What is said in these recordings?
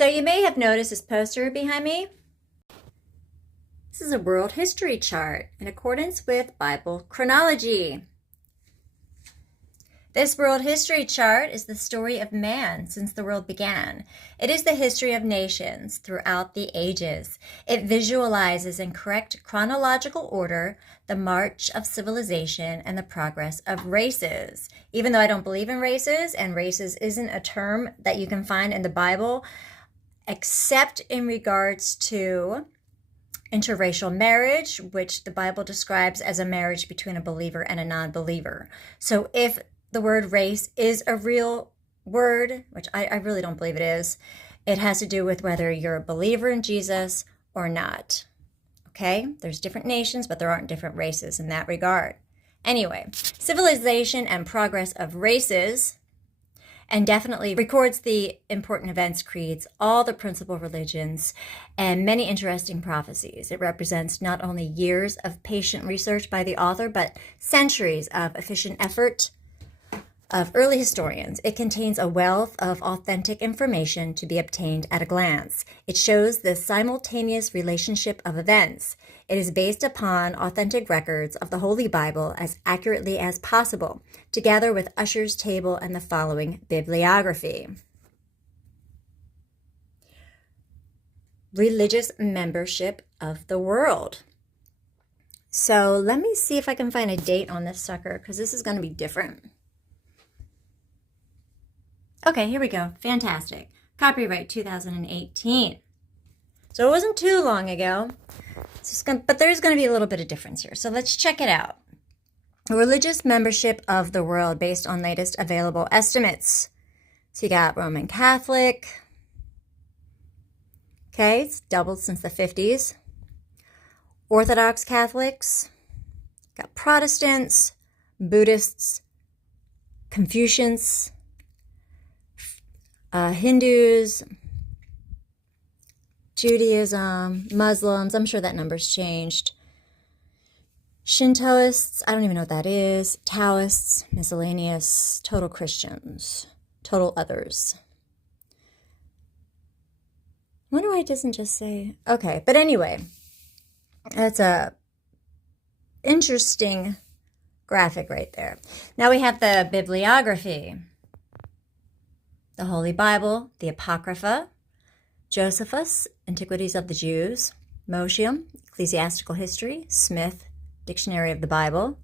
So you may have noticed this poster behind me. This is a world history chart in accordance with Bible chronology. This world history chart is the story of man since the world began. It is the history of nations throughout the ages. It visualizes in correct chronological order the march of civilization and the progress of races. Even though I don't believe in races, and races isn't a term that you can find in the Bible, except in regards to interracial marriage, which the Bible describes as a marriage between a believer and a non-believer. So if the word race is a real word, which I really don't believe it is, it has to do with whether you're a believer in Jesus or not. Okay? There's different nations, but there aren't different races in that regard. Anyway, civilization and progress of races, and definitely records the important events, creeds all the principal religions, and many interesting prophecies. It represents not only years of patient research by the author, but centuries of efficient effort of early historians. It contains a wealth of authentic information to be obtained at a glance. It shows the simultaneous relationship of events. It is based upon authentic records of the Holy Bible as accurately as possible, together with Ussher's table and the following bibliography. Religious membership of the world. So let me see if I can find a date on this sucker, because this is going to be different. Okay, here we go. Fantastic. Copyright 2018. So it wasn't too long ago, but there's going to be a little bit of difference here. So let's check it out. Religious membership of the world based on latest available estimates. So you got Roman Catholic. Okay, it's doubled since the 50s. Orthodox Catholics. Got Protestants, Buddhists, Confucians, Hindus, Judaism, Muslims, I'm sure that number's changed. Shintoists, I don't even know what that is. Taoists, miscellaneous, total Christians, total others. I wonder why it doesn't just say, okay, but anyway, that's a interesting graphic right there. Now we have the bibliography. The Holy Bible, the Apocrypha, Josephus, Antiquities of the Jews, Mosheim, Ecclesiastical History, Smith, Dictionary of the Bible,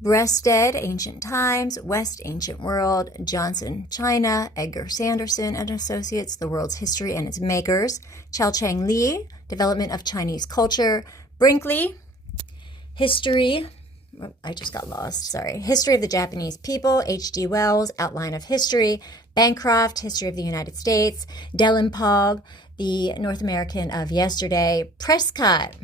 Breasted, Ancient Times, West Ancient World, Johnson, China, Edgar Sanderson and Associates, The World's History and Its Makers, Chao Chang Li, Development of Chinese Culture, Brinkley, History, I just got lost, sorry. History of the Japanese People, H.G. Wells, Outline of History, Bancroft, History of the United States, Dellenpauge, The North American of Yesterday, Prescott,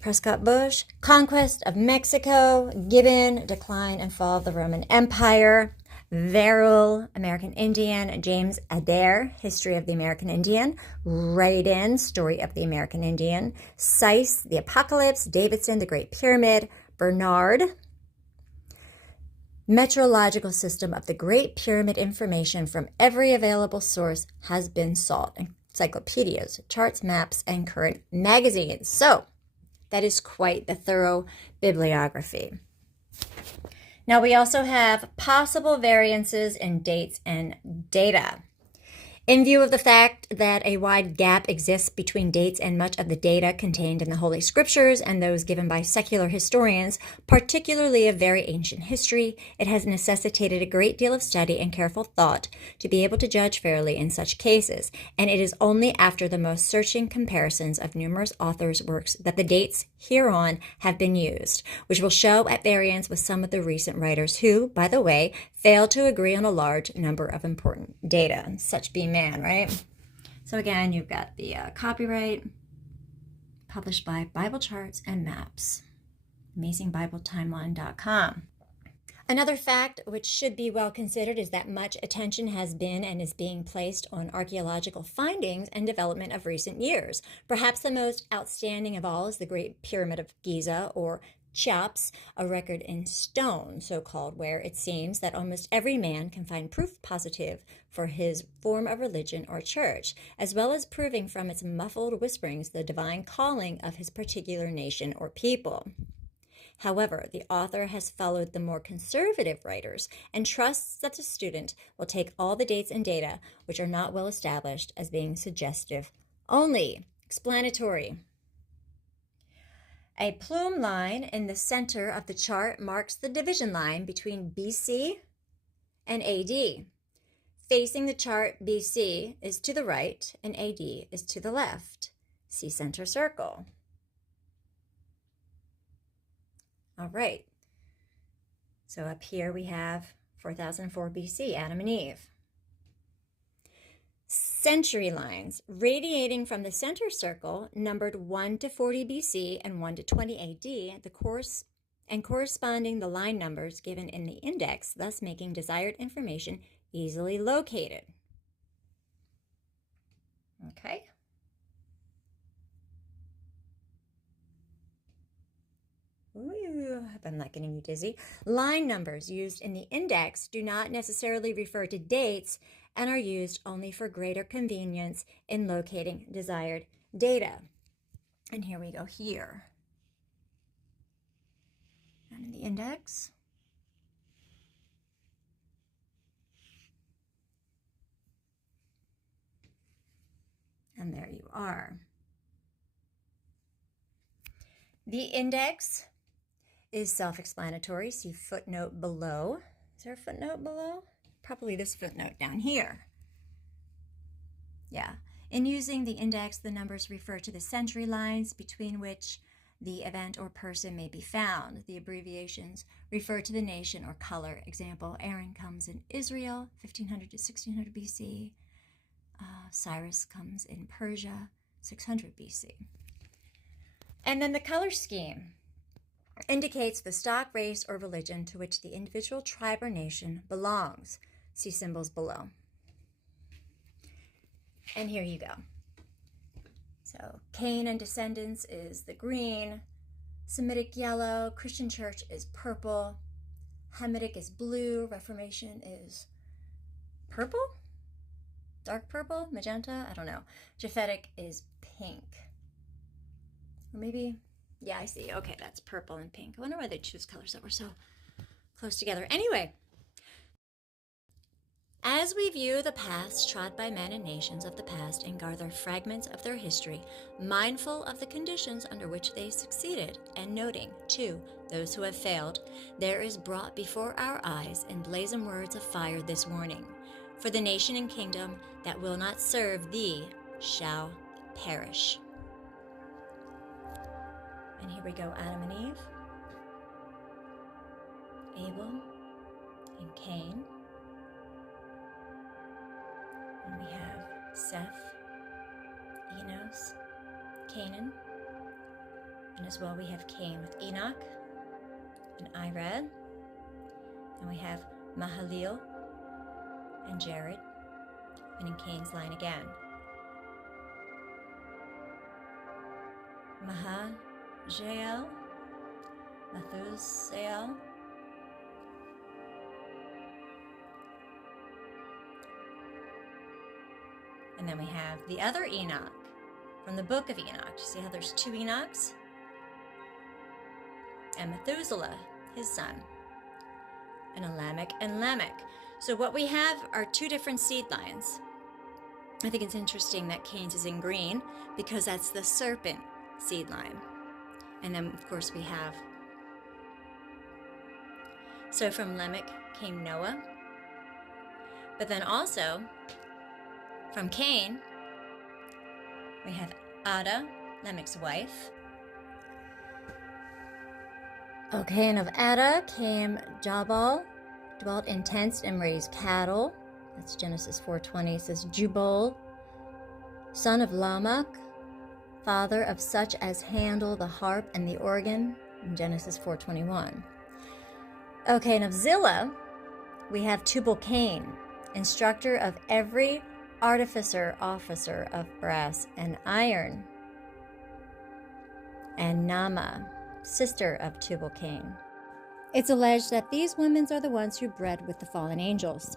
Prescott Bush, Conquest of Mexico, Gibbon, Decline and Fall of the Roman Empire, Verrill, American Indian, James Adair, History of the American Indian, Raiden, Story of the American Indian, Seiss, The Apocalypse, Davidson, The Great Pyramid, Bernard, Meteorological System of the Great Pyramid. Information from every available source has been sought. Encyclopedias, charts, maps, and current magazines. So that is quite the thorough bibliography. Now we also have possible variances in dates and data. In view of the fact that a wide gap exists between dates and much of the data contained in the Holy Scriptures and those given by secular historians, particularly of very ancient history, it has necessitated a great deal of study and careful thought to be able to judge fairly in such cases, and it is only after the most searching comparisons of numerous authors' works that the dates hereon have been used, which will show at variance with some of the recent writers who, by the way, failed to agree on a large number of important data. Such be man, right? So again, you've got the copyright published by Bible Charts and Maps, AmazingBibleTimeline.com. Another fact which should be well considered is that much attention has been and is being placed on archaeological findings and development of recent years. Perhaps the most outstanding of all is the Great Pyramid of Giza, or Cheops, a record in stone, so-called, where it seems that almost every man can find proof positive for his form of religion or church, as well as proving from its muffled whisperings the divine calling of his particular nation or people. However, the author has followed the more conservative writers and trusts that the student will take all the dates and data which are not well established as being suggestive only. Explanatory. A plume line in the center of the chart marks the division line between BC and AD. Facing the chart, BC is to the right and AD is to the left. See center circle. All right, so up here we have 4004 BC, Adam and Eve. Century lines radiating from the center circle numbered 1 to 40 BC and 1 to 20 AD, and corresponding the line numbers given in the index, thus making desired information easily located. Okay. Ooh, I hope I'm not getting you dizzy. Line numbers used in the index do not necessarily refer to dates and are used only for greater convenience in locating desired data. And here we go here. And in the index. And there you are. The index is self-explanatory. See footnote below. Is there a footnote below? Probably this footnote down here. Yeah. In using the index, the numbers refer to the century lines between which the event or person may be found. The abbreviations refer to the nation or color. Example, Aaron comes in Israel, 1500 to 1600 BC. Cyrus comes in Persia, 600 BC. And then the color scheme indicates the stock, race, or religion to which the individual tribe or nation belongs. See symbols below. And here you go. So Cain and descendants is the green, Semitic yellow, Christian church is purple, Hamitic is blue, Reformation is purple? Dark purple? Magenta? I don't know. Japhetic is pink. Or maybe, yeah, I see. Okay, that's purple and pink. I wonder why they choose colors that were so close together. Anyway, as we view the paths trod by men and nations of the past and gather fragments of their history, mindful of the conditions under which they succeeded, and noting, too, those who have failed, there is brought before our eyes in blazing words of fire this warning. For the nation and kingdom that will not serve thee shall perish. And here we go, Adam and Eve, Abel and Cain. And we have Seth, Enos, Canaan, and as well we have Cain with Enoch and Irad, and we have Mahalalel and Jared, and in Cain's line again, Mahajael, Methusael, and then we have the other Enoch from the book of Enoch. You see how there's two Enochs? And Methuselah, his son, and Lamech and Lamech. So what we have are two different seed lines. I think it's interesting that Cain's is in green because that's the serpent seed line. And then, of course, we have, so from Lamech came Noah. But then also, from Cain, we have Ada, Lamech's wife. Okay, and of Ada came Jabal, dwelt in tents and raised cattle. That's Genesis 4:20. It says Jubal, son of Lamech, father of such as handle the harp and the organ, in Genesis 4:21. Okay, and of Zillah, we have Tubal-Cain, instructor of every artificer, officer of brass and iron. And Nama, sister of Tubal-Cain. It's alleged that these women are the ones who bred with the fallen angels.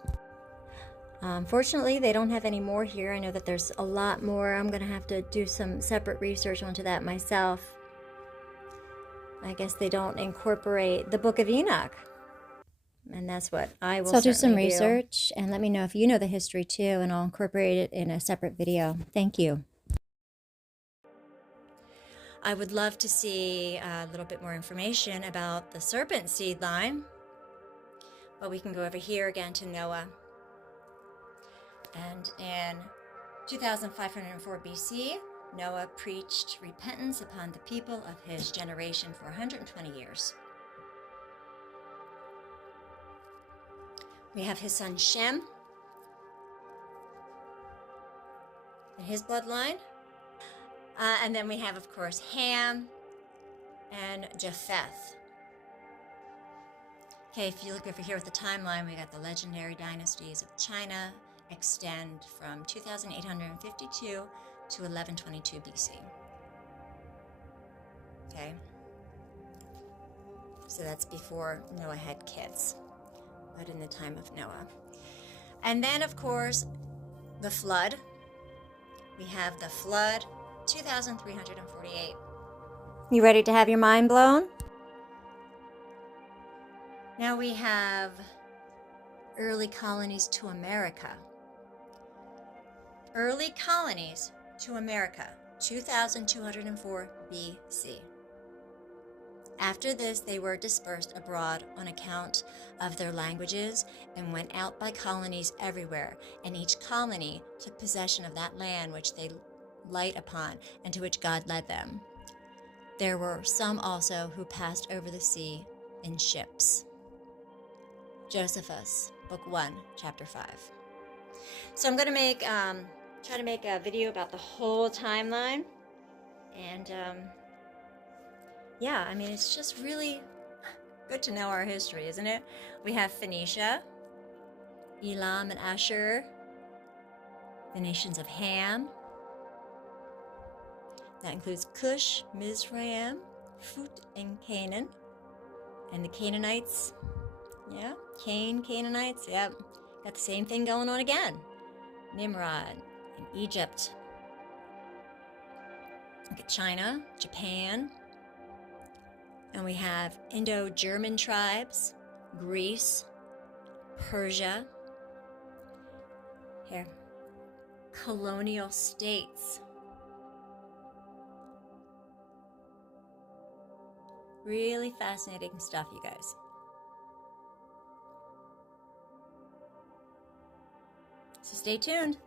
Fortunately, they don't have any more here. I know that there's a lot more. I'm going to have to do some separate research onto that myself. I guess they don't incorporate the Book of Enoch. And that's what I will. So I'll do some research and let me know if you know the history too, and I'll incorporate it in a separate video. Thank you. I would love to see a little bit more information about the serpent seed line. But we can go over here again to Noah. And in 2504 BC, Noah preached repentance upon the people of his generation for 120 years. We have his son Shem and his bloodline. And then we have, of course, Ham and Japheth. Okay, if you look over here with the timeline, we got the legendary dynasties of China extend from 2852 to 1122 BC. Okay, so that's before Noah had kids, but in the time of Noah. And then, of course, the flood. We have the flood, 2348. You ready to have your mind blown? Now we have early colonies to America. Early colonies to America, 2204 BC. After this, they were dispersed abroad on account of their languages and went out by colonies everywhere, and each colony took possession of that land which they light upon and to which God led them. There were some also who passed over the sea in ships. Josephus, Book 1, Chapter 5. So I'm going to try to make a video about the whole timeline. And yeah, I mean, it's just really good to know our history, isn't it? We have Phoenicia, Elam and Ashur, the nations of Ham. That includes Cush, Mizraim, Phut, and Canaan. And the Canaanites. Yeah, Canaanites, yep. Got the same thing going on again. Nimrod in Egypt. Look at China, Japan. And we have Indo-German tribes, Greece, Persia. Here, colonial states. Really fascinating stuff, you guys. So stay tuned.